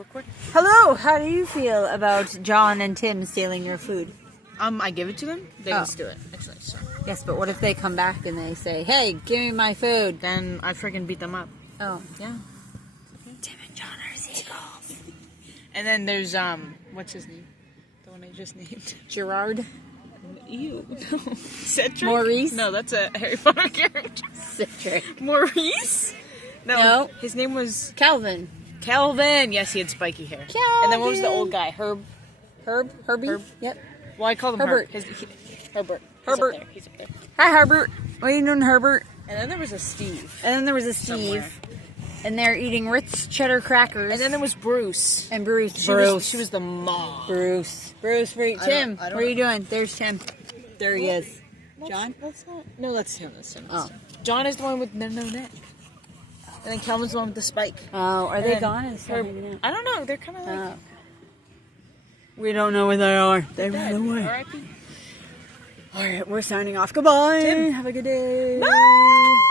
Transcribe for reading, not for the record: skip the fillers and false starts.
real quick. Hello, how do you feel about John and Tim stealing your food? I give it to them. They just do it. Actually, so. Yes, but what if they come back and they say, "Hey, give me my food"? Then I freaking beat them up. Oh, Yeah. Tim and John are seagulls. And then there's what's his name? The one I just named. Gerard. Ew. No. Cedric. Maurice. No, that's a Harry Potter character. Cedric. Maurice. No. His name was Calvin. Calvin. Yes, he had spiky hair. Calvin. And then what was the old guy? Herbie. Herb? Yep. Well, I called him Herbert. Herbert. Herbert. He's up there. Hi, Herbert. What are you doing, Herbert? And then there was a Steve. And then there was a Steve. Somewhere. And they're eating Ritz cheddar crackers. And then there was Bruce. And Bruce. She was the mom. Bruce, Tim, what are you doing? There's Tim. There he is. John? That's not. No, that's him. That's him. Oh. John is the one with no neck. And then Calvin's the one with the spike. Oh, are they And gone? I don't know. They're kind of like. We don't know where they are. They ran away. R.I.P. All right, we're signing off. Goodbye. Tim. Have a good day. Bye.